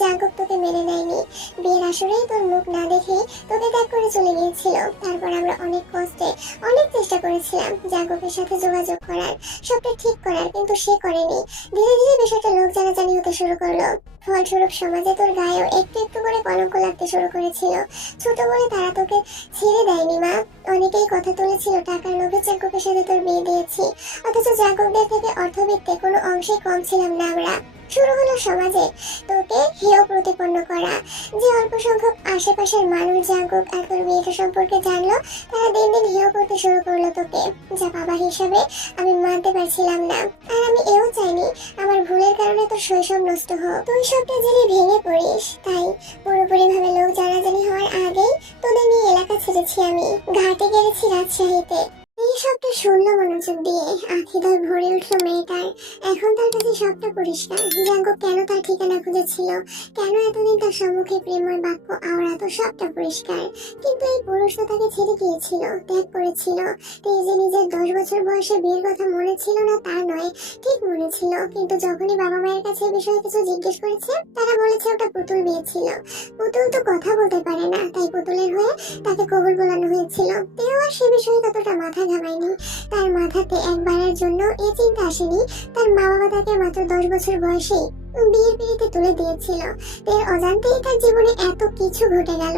জাঙ্কুক তোকে মেনে নেয়নি। বিয়ের আসরেই তোর মুখ না দেখে তোকে ত্যাগ করে চলে গিয়েছিল। তারপর আমরা অনেক কষ্টে অনেক চেষ্টা করেছিলাম জাঙ্কুকের সাথে যোগাযোগ করার, সবটা ঠিক করার, কিন্তু সে করেনি। ধীরে ধীরে বিষয়টা লোক জানাজানি হতে শুরু করলো। ফলস্বরূপ সমাজে তোর গায়েও একটু একটু করে কলঙ্ক লাগতে শুরু করেছিল। ছোট বলে তারা তোকে ছেড়ে দেয়নি মা। অনেকেই কথা তুলেছিল টাকার লোভে জাঙ্কুকের সাথে তোর বিয়ে দিয়েছি। অথচ জাঙ্কুকদের থেকে অর্থবিত্তে কোনো অংশে কম ছিলাম না আমরা। শুরু হলো সমাজে তোকে হেয় প্রতিপন্ন করা। যে অল্প সংখ্যক আশেপাশের মানুষ জাঙ্কুক আর তোর বিয়েটা সম্পর্কে জানলো, তারা দিন দিন হেয় করতে শুরু করলো তোকে, যা বাবা হিসাবে আমি মানতে পারছিলাম না। আর আমি এও চাইনি আমার ভুলের কারণে তোর শৈশব নষ্ট হোক। তুই সবটা জেনে ভেঙে পড়িস। তাই পুরোপুরি ভাবে লোক জানাজানি হওয়ার আগেই তোদের নিয়ে এলাকা ছেড়েছি আমি। ঘাটে গেড়েছি রাজশাহীতে। এই সবটা শুনলো মনোযোগ দিয়ে। আখিদার ভরে উঠলো মেয়েটার। এখন তার কাছে সবটা পরিষ্কার। জাঙ্কুক কেন তার ঠিকানা খুঁজেছিল, কেন এতদিন তার সম্মুখে প্রেমময় বাক্য আওড়াতো, সবটা পরিষ্কার। কিন্তু এই পুরুষ তো তাকে ছেড়ে গিয়েছিল, ত্যাগ করেছিল। তুই যে নিজের 10 বছর বয়সে বিয়ের কথা মনে ছিল না তা নয়, ঠিক মনে ছিল। কিন্তু যখনই বাবা মায়ের কাছে এই বিষয়ে কিছু জিজ্ঞেস করেছে, তারা বলেছে ওটা পুতুল বিয়ে ছিল। পুতুল তো কথা বলতে পারে না, তাই পুতুলের হয়ে তাকে কবুল বলানো হয়েছিল। তেও আর সে বিষয়ে ততটা মাথা ঘামায়নি। তার মাথাতে একবারের জন্য এই চিন্তা আসেনি তার মা বাবা তাকে মাত্র 10 বছর বয়সেই বিয়ের পিড়িতে তুলে দিয়েছিল। এর অজান্তেই তার জীবনে এত কিছু ঘটে গেল।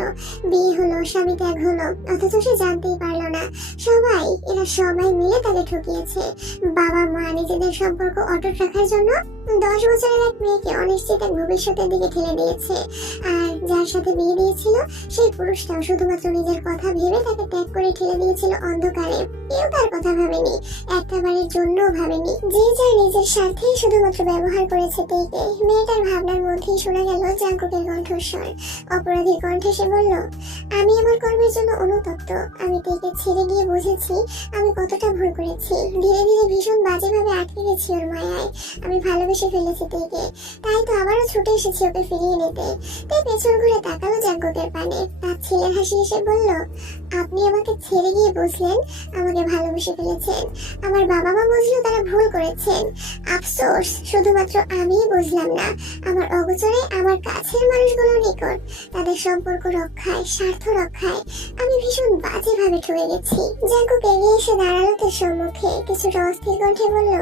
বিয়ে হলো, স্বামী ত্যাগ হলো, অথচ সে জানতেই পারলো না এরা সবাই মিলে তাকে ঠকিয়েছে। বাবা মা নিজেদের সম্পর্ক অটুট রাখার জন্য 10 বছরের এক মেয়েকে অনিশ্চিত এক ভবিষ্যতের দিকে ঠেলে দিয়েছে। আর যার সাথে বিয়ে দিয়েছিল সেই পুরুষটাও শুধুমাত্র নিজের কথা ভেবে তাকে ত্যাগ করে ঠেলে দিয়েছিল অন্ধকারে। কেউ তার কথা ভাবেনি, একটা বারের জন্যও ভাবেনি। যে যার নিজের স্বার্থেই শুধুমাত্র ব্যবহার করেছে তেকে। মেয়েটার ভাবনার মধ্যেই শোনা গেল জাঙ্কুকের কণ্ঠস্বর। অপরাধীর কণ্ঠে সে বলল, আমি আমার কর্মের জন্য অনুতপ্ত। আমি তেকে ছেড়ে গিয়ে বুঝেছি আমি কতটা ভুল করেছি। ধীরে ধীরে ভীষণ বাজেভাবে আটকে গেছি ওর মায়ায়। আমি ভালোবেসে ফেলেছি তেকে, তাই তো আবারও ছুটে এসেছি ওকে ফিরিয়ে নিতে। তাই পেছন ঘুরে তাকালো জাঙ্কুকের পানে। তার ছেলের হাসি এসে বলল, আপনি আমাকে ছেড়ে গিয়ে বুঝলেন আমাকে ভালোবেসে ফেলেছেন। আমার বাবা মা বুঝলো তারা ভুল করেছেন। আফসোস শুধুমাত্র আমিই বুঝলাম না। আমার অগোচরে আমার কাছের মানুষগুলোর নিকট তাদের সম্পর্ক রক্ষায়, স্বার্থ রক্ষায় আমি ভীষণ বাজেভাবে ঠকে গেছি। জাঙ্কুক এগিয়ে এসে দাঁড়ালো তার সম্মুখে। কিছুটা অস্থির কণ্ঠে বলল,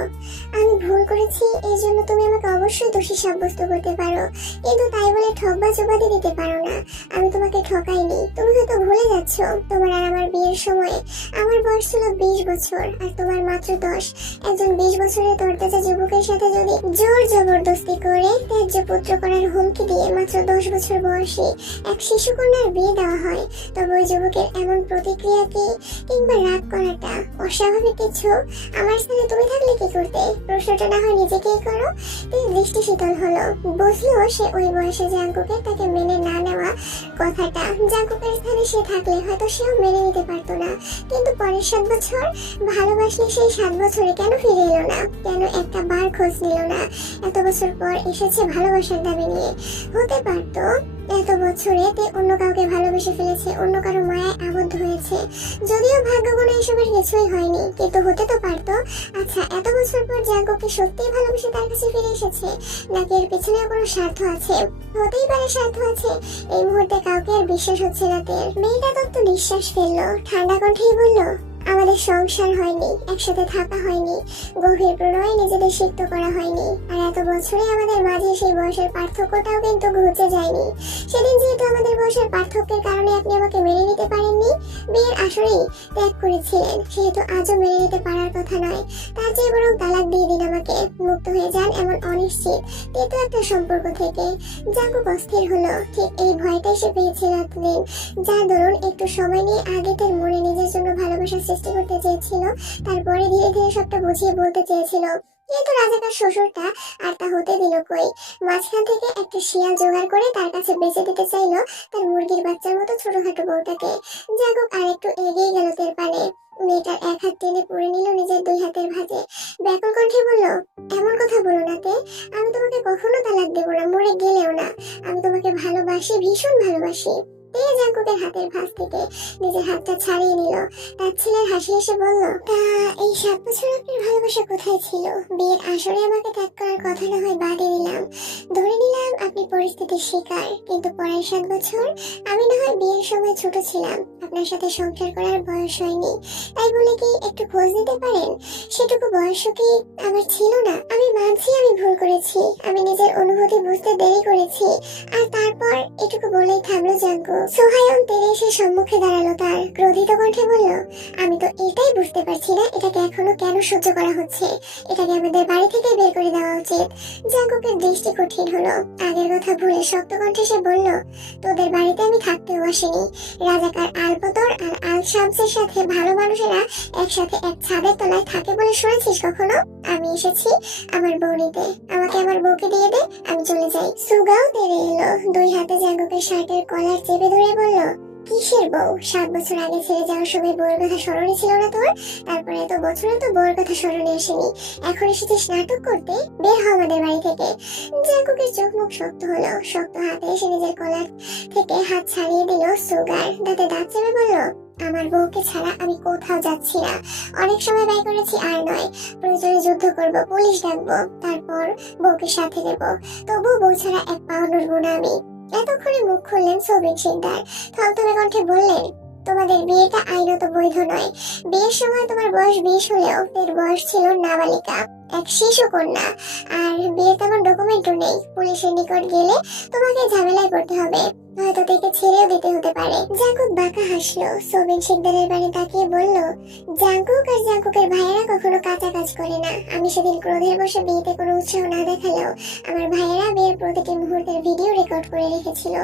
আমি ভুল করেছি, এই জন্য তুমি আমাকে অবশ্যই দোষী সাব্যস্ত করতে পারো, কিন্তু তাই বলে ঠকবাজ উপাধি দিতে পারো না। আমি তোমাকে ঠকাইনি। তুমি হয়তো ভুলে যাচ্ছ, তোমার আর আমার বিয়ের সময় আমার বয়স ছিল 20 বছর আর তোমার মাত্র 10। একজন 20 বছরের তরতাজা যুবকের সাথে যদি জোর জবরদস্তি করে ত্যায্য পুত্র করার হুমকি দিয়ে মাত্র 10 বছর বয়সী এক শিশুকন্যার বিয়ে দেওয়া হয়, তবে ওই যুবকের এমন প্রতিক্রিয়া কি কিংবা রাগ করাটা অস্বাভাবিক কিছু? আমার স্থানে তুমি থাকলে কি করতে? প্রশ্নটা না হয় নিজেকেই করো। তার দৃষ্টি শীতল হলো। বুঝলো সে ওই বয়সে জাঙ্কুকের তাকে মেনে না নেওয়া কথাটা। জাঙ্কুকের স্থানে সে থাকলে হয়তো সেও মেনে নিতে পারতো না। কিন্তু পরের 7 বছর ভালোবাসলে সেই 7 বছরে কেন ফিরে এলো না? কেন একটা বার খোঁজ নিল না? এত বছর পর এসেছে ভালোবাসার দাবি নিয়ে। হতে পারতো এত বছরে তে অন্য কাউকে ভালোবেসে ফেলেছে, অন্য কারো মায়ায় আবদ্ধ হয়েছে। যদিও ভাগ্যগুণে এসবের কিছুই হয়নি, কিন্তু হতে তো পারতো। আচ্ছা, এত বছর পর জাঙ্কুককে সত্যিই ভালোবেসে তার কাছে ফিরে এসেছে, নাকি এর পেছনেও কোনো স্বার্থ আছে? হতেই পারে স্বার্থ আছে। এই মুহূর্তে কাউকে আর বিশ্বাস হচ্ছে না তের। মেয়েটা তত্ত্ব নিঃশ্বাস ফেললো। ঠান্ডা কণ্ঠেই বলল, আমাদের সংসার হয়নি, একসাথে থাকা হয়নি, গভীর প্রণয় নিজেদের সিক্ত করা হয়নি। আর এত বছরে আমাদের মাঝে সেই বয়সের পার্থক্যটাও কিন্তু ঘুচে যায়নি। সেদিন যেহেতু আমাদের বয়স বছর পার্থক্যের কারণে আপনি আমাকে মেনে নিতে পারেননি, বিয়ের আসরেই ত্যাগ করেছিলেন, সেহেতু আজও মেনে নিতে পারার কথা নয়। তার চেয়ে বরং তালাক দিয়ে দিন আমাকে, মুক্ত হয়ে যান এমন অনিশ্চিত তেতো একটা সম্পর্ক থেকে। জাঙ্কুক অস্থির হলো। ঠিক এই ভয়টাই সে পেয়েছিল এতদিন, যার দরুন একটু সময় নিয়ে আগে তার মনে নিজের জন্য ভালোবাসা সৃষ্টি করতে চেয়েছিল, তারপরে ধীরে ধীরে সবটা বুঝিয়ে বলতে চেয়েছিল। কিন্তু রাজাকার শ্বশুরটা আর তা হতে দিল কই। মাঝখান থেকে একটা শিয়াল জোগাড় করে তার কাছে বেঁচে দিতে চাইলো তার মুরগির বাচ্চার মতো ছোটখাটো বউটাকে। জাঙ্কুক আর একটু এগিয়ে গেল তের পানে। মেয়েটার এক হাত টেনে পুড়ে নিল নিজের দুই হাতের ভাঁজে। ব্যাকুল কণ্ঠে বলল, এমন কথা বলো না তে, আমি তোমাকে কখনো তালাক দেবো না, মরে গেলেও না। আমি তোমাকে ভালোবাসি, ভীষণ ভালোবাসি। তে জাঙ্কুকের হাতের ভাঁজ থেকে নিজের হাতটা ছাড়িয়ে নিল। তার ছেলের হাসি হেসে বলল, তা এই 7 বছর আপনার ভালোবাসা কোথায় ছিল? বিয়ের আসরে আমাকে ত্যাগ করার কথা না হয় বাদে দিলাম, ধরে নিলাম আপনি পরিস্থিতির শিকার, কিন্তু পরের 7 বছর আমি না হয় বিয়ের সময় ছোট ছিলাম, আপনার সাথে সংসার করার বয়স হয়নি, তাই বলে কি একটু খোঁজ নিতে পারেন? সেটুকু বয়সও কি আমার ছিল না? আমি মানছি আমি ভুল করেছি, আমি নিজের অনুভূতি বুঝতে দেরি করেছি। আর তারপর এটুকু বলেই থামলো জাঙ্কুক। সোহায়ন তেরে এসে সম্মুখে দাঁড়ালো। তার ক্রোধিত কণ্ঠে বলল, আমি তো এটাই বুঝতে পারছি না, এটাকে এখনো কেন সহ্য করা হচ্ছে? এটাকে আমাদের বাড়ি থেকে বের করে দেওয়া উচিত। জাঙ্কুকের দৃষ্টি কঠিন হলো। আগের কথা ভুলে শক্ত কণ্ঠে সে বলল, তোদের বাড়িতে আমি থাকতেও আসিনি। রাজাকার আলবদর আর আল শামসের সাথে ভালো মানুষেরা একসাথে এক ছাদের তলায় থাকে বলে শুনেছিস কখনো? আমি এসেছি আমার বউ নিতে, আমাকে আমার বউকে দিয়ে দে, আমি চলে যাই। সুগাও তেরে এলো, দুই হাতে জাঙ্কুকের শার্টের কলার চেপে ধরে বলল, কিসের বউ? 7 বছর আগে ছেড়ে যাওয়ার সময় বউয়ের কথা স্মরণে ছিল না তোর? তারপরে এত বছরে তো বউয়ের কথা স্মরণে আসেনি, এখন এসেছিস নাটক করতে? বের হ আমাদের বাড়ি থেকে। জাঙ্কুকের চোখ মুখ শক্ত হলো। শক্ত হাতে এসে নিজের কলার থেকে হাত ছাড়িয়ে দিল সুগার। দাঁতে দাঁত চেপে বলল, আমার বউকে ছাড়া আমি কোথাও যাচ্ছি না। অনেক সময় ব্যয় করেছি, আর নয়। প্রয়োজনে যুদ্ধ করব, পুলিশ ডাকবো, তারপর বউকে সাথে নেব, তবুও বউ ছাড়া এক পাও নড়বো না আমি। এতক্ষণে মুখ খুললেন সৌভিক শিকদার। থমথমে কণ্ঠে বললেন, তোমাদের বিয়েটা আইনত বৈধ নয়। বিয়ের সময় তোমার বয়স 20 হলেও এর বয়স ছিল নাবালিকা, এক শিশু কন্যা। আর বিয়ে তেমন ডকুমেন্টও নেই। পুলিশের নিকট গেলে তোমাকে ঝামেলায় পড়তে হবে, হয়তো তাকে ছেড়েও দিতে হতে পারে। জাঙ্কুক বাঁকা হাসলো। সোবিন শিকদারের বাড়ি তাকিয়ে বলল, জাঙ্কুক আর জাঙ্কুকের ভাইয়েরা কখনো কাঁচা কাজ করে না। আমি সেদিন ক্রোধের বসে বিয়েতে কোনো উৎসাহ না দেখালেও আমার ভাইয়েরা বিয়ের প্রতিটি মুহূর্তের ভিডিও রেকর্ড করে রেখেছিল।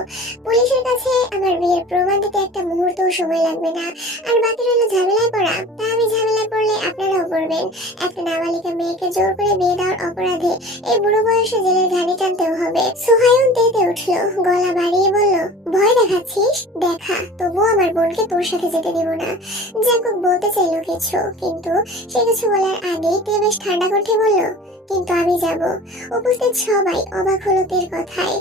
পুলিশের কাছে আমার বিয়ের প্রমাণ দিতে একটা মুহূর্তও সময় লাগবে না। আর বাকি রইল ঝামেলায় পড়া। তা আমি ঝামেলায় পড়লে আপনারাও পড়বেন। একটা নাবালিকা মেয়েকে জোর করে বিয়ে দেওয়ার অপরাধে এই বুড়ো বয়সে জেলের ঘানি টানতেও হবে। সোহায়ন তেতে উঠলো, গলা বাড়িয়ে বলল, ভয় দেখাচ্ছিস? দেখা, তবুও আমার বোনকে তোর সাথে যেতে দেব না। জাঙ্কুক বলতে চাইলো কিছু, কিন্তু সে কিছু বলার আগেই তে বেশ ঠান্ডা কণ্ঠে বলল, কিন্তু আমি যাব। উপস্থিত সবাই অবাক হলো তের কথায়।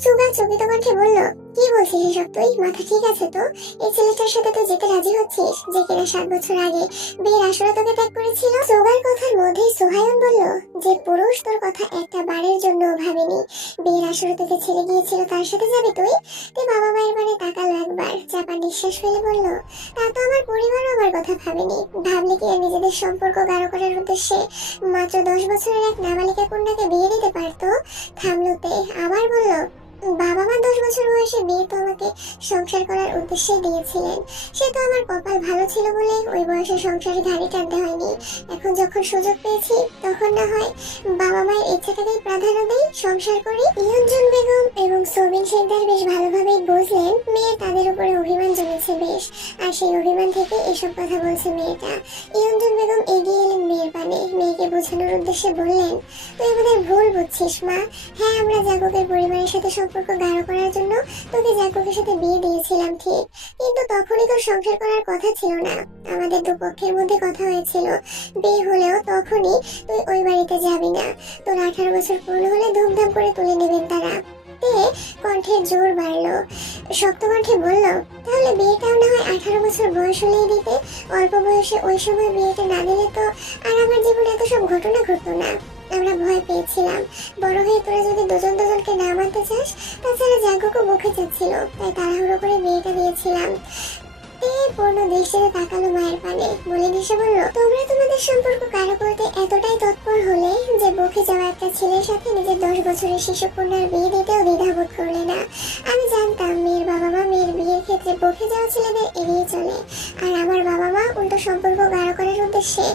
সুগা চকিত কণ্ঠে বলল, কি বলছিস এসব তুই? মাথা ঠিক আছে তো? এই ছেলেটার সাথে তো যেতে রাজি হচ্ছিস, যে কিনা 7 বছর আগে বিয়ের আসরে তোকে ত্যাগ করেছিল? সুগার কথার মধ্যেই সোহায়ন বলল, যে পুরুষ তোর কথা একটা বারের জন্য ভাবেনি, বিয়ের আসরে তোকে ছেড়ে গিয়েছিল, তার সাথে যাবি তুই? তুই বাবা মায়ের বাড়ি তাকালো একবার, চাপা নিঃশ্বাস ফেলে বলল, তা তো আমার পরিবারও আমার কথা ভাবেনি। ভাবলে কি আর নিজেদের সম্পর্ক গাঢ় করার উদ্দেশ্যে মাত্র 10 বছরের এক নাবালিকা কন্যাকে বিয়ে দিতে পারতো? থামলোতে আবার বলল, বাবা মা 10 বছর বয়সে বিয়ে তো আমাকে সংসার করার উদ্দেশ্যে দিয়েছিলেন। সে তো আমার কপাল ভালো ছিল বলে ওই বয়সে সংসারে ঘাড়ি টানতে হয়নি। এখন যখন সুযোগ পেয়েছি, তখন না হয় বাবা মায়ের ইচ্ছাটাকেই প্রাধান্য দেই, সংসার করি। ইয়ঞ্জন বেগম এবং সোবিন শিকদার বেশ ভালোভাবেই বুঝলেন মেয়ে তাদের উপরে অভিমান জমেছে বেশ, আর সেই অভিমান থেকে এসব কথা বলছে মেয়েটা। ইয়ঞ্জন বেগম এগিয়ে এলেন মেয়ের পানে, মেয়েকে বোঝানোর উদ্দেশ্যে বললেন, তুই আমাদের ভুল বুঝছিস মা। হ্যাঁ, আমরা জাঙ্কুকের পরিবারের সাথে সম্পর্ক গাঢ় করার জন্য তোকে জাঙ্কুকের সাথে বিয়ে দিয়েছিলাম ঠিক, কিন্তু তখনই তোর সংসার করার কথা ছিল না। আমাদের দুপক্ষের মধ্যে কথা হয়েছিল, বিয়ে হলেও তখনই তুই ওই বাড়িতে যাবি না। তোর 18 বছর পূর্ণ হলে ধুমধাম করে তুলে নেবেন তারা। কণ্ঠের জোর বাড়লো। শক্ত কণ্ঠে বলল, তাহলে বিয়েটাও না হয় 18 বছর বয়স হলেই দিতে। অল্প বয়সে ওই সময় বিয়েটা না দিলে তো আর আমার জীবনে এত সব ঘটনা ঘটতো না। আমরা ভয় পেয়েছিলাম, বড় হয়ে তোরা যদি দুজন দুজনকে না মানতে চাস। তাছাড়া জাঙ্কুকও মুখে যাচ্ছিল, তাই তাড়াহুড়ো করে বিয়েটা দিয়েছিলাম। পূর্ণ দৃষ্টিতে তাকালো মায়ের পানে, বলে দিশে বলল, তোমরা তোমাদের সম্পর্ক গাঢ় করতে এতটাই তৎপর হলে যে বকে যাওয়া একটা ছেলের সাথে নিজের 10 বছরের শিশু কন্যার বিয়ে দিতেও দ্বিধাবোধ করলে না। আমি জানতাম মেয়ের বাবা মা বকে যাওয়া ছেলেদের এড়িয়ে চলে, আর আমার বাবা মা উল্টো সম্পর্ক গাঢ় করার উদ্দেশ্যে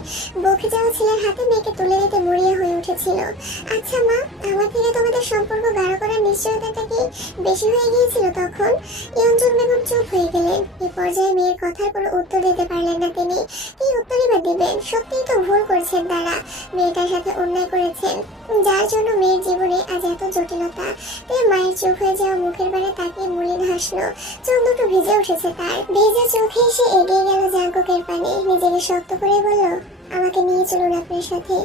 বকে যাওয়া ছেলের হাতে মেয়েকে তুলে দিতে মরিয়া হয়ে উঠেছিল। আচ্ছা মা, আমার থেকে তোমাদের সম্পর্ক গাঢ় করার নিশ্চয়তাটা কি বেশি হয়ে গিয়েছিল তখন? ইয়ঞ্জন বেগম চুপ হয়ে গেলেন। এই পর্যায়ে মেয়ের কথার কোনো উত্তর দিতে পারলেন না তিনি। কি উত্তরই বা দিবেন? সত্যিই তো ভুল করেছেন তারা, মেয়েটার সাথে অন্যায় করেছেন, যার জন্য মেয়ের জীবনে আজ এত জটিলতা। তাই মায়ের চোখ হয়ে যাওয়া মুখের বারে তাকিয়ে মলিন হাসলো, চোখ দুটো ভিজে উঠেছে তার। ভেজা চোখে এসে এগিয়ে গেল জাঙ্কুকের পানে, নিজেকে শক্ত করে বলল, আমাকে নিয়ে চলুন আপনার সাথে।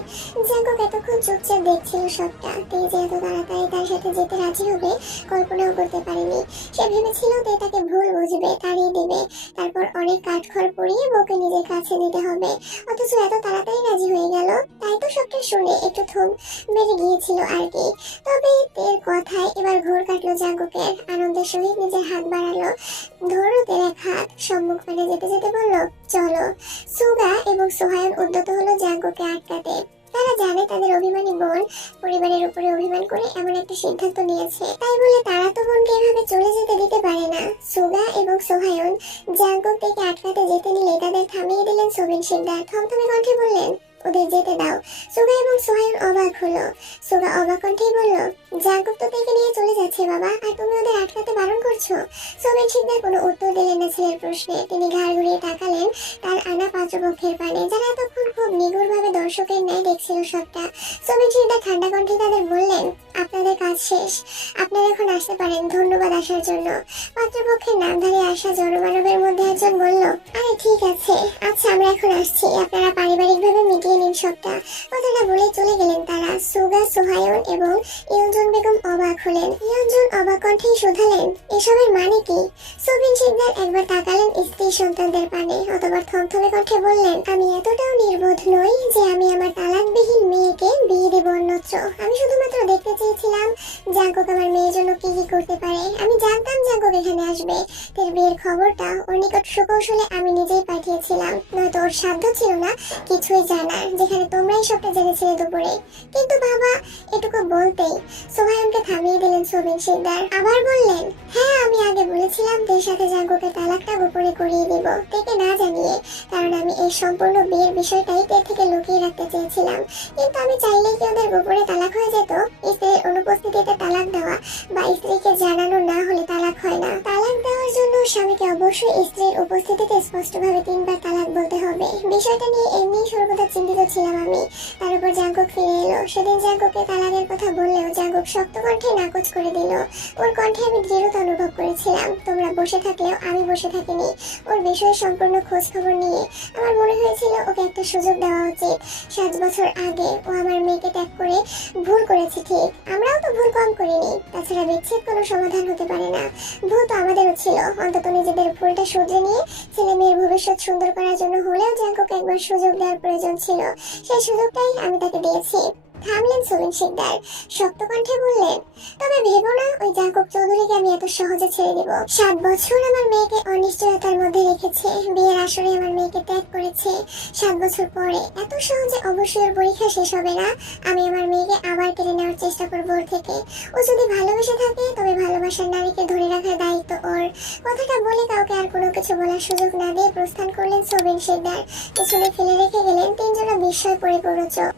জাঙ্কুক এতক্ষণ চুপচাপ দেখছিল সবটা। তেজ এত তাড়াতাড়ি তার সাথে যেতে রাজি হবে কল্পনাও করতে পারেনি। সে ভেবেছিল তে তাকে ভুল বুঝবে, তাড়িয়ে দিবে, তারপর অনেক কাঠখড় পরিয়ে বউকে নিজের কাছে নিতে হবে। অথচ এত তাড়াতাড়ি রাজি হয়ে গেল। তাই তো সবটা শুনে একটু থম বেড়ে গিয়েছিল আর কি। তবে তের কথায় এবার ঘোর কাটলো জাঙ্কুকের। আনন্দের সহিত নিজের হাত বাড়ালো, ধরো তের এক হাত, সম্মুখ পানে যেতে যেতে বলল, চলো। সুগা এবং সোহায়ন উদ্যত হলো জাঙ্কুকে আটকাতে। তারা জানে তাদের অভিমানী বোন পরিবারের উপরে অভিমান করে এমন একটা সিদ্ধান্ত নিয়েছে, তাই বলে তারা তো বোনকে এভাবে চলে যেতে দিতে পারে না। সুগা এবং সোহায়ন জাঙ্কুক থেকে আটকাতে যেতে নিলে তাদের থামিয়ে দিলেন সোবিন শিকদার। থমথমে কণ্ঠে বললেন, ওদের যেতে দাও। সুগা এবং সোহায়ন অবাক হলো। সুগা অবাক কণ্ঠেই বলল, জাঙ্কুক তো থেকে নিয়ে চলে যাচ্ছে বাবা, আর তুমি ওদের আটকাতে বারণ করছো? সোবিন শিকদার কোনো উত্তর দিলেন না ছেলের প্রশ্নে। তিনি ঘাড় ঘুরিয়ে তাকালেন তার আনা পাত্রপক্ষের পানে, যারা এতক্ষণ খুব নিগুড়ভাবে দর্শকের ন্যায় দেখছিল সবটা। সোবিন শিকদার ঠান্ডা কণ্ঠে তাদের বললেন, আপনাদের কাজ শেষ, আপনারা এখন আসতে পারেন, ধন্যবাদ আসার জন্য। পাত্রপক্ষের নামধারী আসা জনমানবের মধ্যে একজন বলল, আরে ঠিক আছে, আচ্ছা আমরা এখন আসছি, আপনারা পারিবারিকভাবে মিটিয়ে নিন সবটা। কথাটা বলে চলে গেলেন তারা। সুগা, সোহায়ন এবং ইয়ঞ্জন বেগম অবাক হলেন। ইয়ঞ্জন অবাক কণ্ঠেই শোধালেন, এসবের মানে কি? সোবিন শিকদার একবার তাকালেন স্ত্রী সন্তানদের পানে, অতঃপর থমথমে কণ্ঠে বললেন, আমি এতটাও নির্বোধ নই যে আমি আমার তালাকবিহীন মেয়েকে বিয়ে দেব অন্যত্র। আমি শুধুমাত্র দেখতে চেয়েছিলাম জাঙ্কুক আমার মেয়ের জন্য কি কি করতে পারে। আমি জানতাম জাঙ্কুক এখানে আসবে। তার বিয়ের খবরটা ওর নিকট সুকৌশলে আমি নিজেই পাঠিয়েছিলাম, নয়তো ওর সাধ্য ছিল না কিছুই জানার, যেখানে তোমরাই সবটা জেনেছিলে দুপুরে। কিন্তু বাবা, এটুকু বলতেই সোহায়নকে থামিয়ে দিলেন সোবিন শিকদার। আবার বললেন, হ্যাঁ আমি আগে বলেছিলাম তের সাথে জাঙ্কুকের তালাকটা গোপনে করিয়ে দিব, তেকে না জানিয়ে, কারণ আমি এই সম্পূর্ণ বিয়ের বিষয়টাই তের থেকে লুকিয়ে রাখতে চেয়েছিলাম। কিন্তু আমি চাইলেই কি ওদের গোপনে তালাক হয়ে যেত? স্ত্রীর অনুপস্থিতিতে তালাক দেওয়া বা স্ত্রীকে জানানো না হলে তালাক হয় না। তালাক দেওয়ার জন্য স্বামীকে অবশ্যই স্ত্রীর উপস্থিতিতে স্পষ্টভাবে 3 বার তালাক বলতে হবে। বিষয়টা নিয়ে এমনি সর্বদা চিন্তিত ছিলাম আমি। তার উপর জাঙ্কুক ফিরে এলো। সেদিন জাঙ্কুককে তালাকের কথা বললেও জাঙ্কুক শক্ত কণ্ঠে নাকচ করে দিল। ওর কণ্ঠে আমি দৃঢ়তা অনুভব করেছিলাম। তোমরা বসে থাকলেও আমি বসে থাকিনি। ওর বিষয়ে সম্পূর্ণ খোঁজ খবর নিয়ে আমার মনে হয়েছিল ওকে একটা সুযোগ দেওয়া উচিত। 7 বছর আগে ও আমার মেয়েকে ত্যাগ করে ভুল করেছে ঠিক, আমরাও তো ভুল কম করিনি। তাছাড়া বিচ্ছেদ কোনো সমাধান হতে পারে না, ভুল তো আমাদেরও ছিল। অন্তত নিজেদের ভুলটা শুধরে নিয়ে ছেলে মেয়ের ভবিষ্যৎ সুন্দর করার জন্য হলেও জাঙ্কুকে একবার সুযোগ দেওয়ার প্রয়োজন ছিল। সেই সুযোগটাই আমি তাকে দিয়েছি। থামলেন সোবিন শিকদার, শক্ত কণ্ঠে বললেন, তবে ভেবো না ওই জাঙ্কুক চৌধুরীকে আমি এত সহজে ছেড়ে দেব। 7 বছর আমার মেয়েকে অনিশ্চয়তার মধ্যে রেখেছে, বিয়ের আসরে আমার মেয়েকে ত্যাগ করেছে। 7 বছর পরে এত সহজে অবশ্যই ওর পরীক্ষা শেষ হবে না। আমি আমার মেয়েকে আবার কেড়ে নেওয়ার চেষ্টা করবো ওর থেকে। ও যদি ভালোবেসে থাকে তবে ভালোবাসার নারীকে ধরে রাখার দায়িত্ব ওর। কথাটা বলে কাউকে আর কোনো কিছু বলার সুযোগ না দিয়ে প্রস্থান করলেন সোবিন শিকদার। পেছনে ফেলে রেখে গেলেন 3 জনা বিস্ময় পরিপূর্ণ চোখ।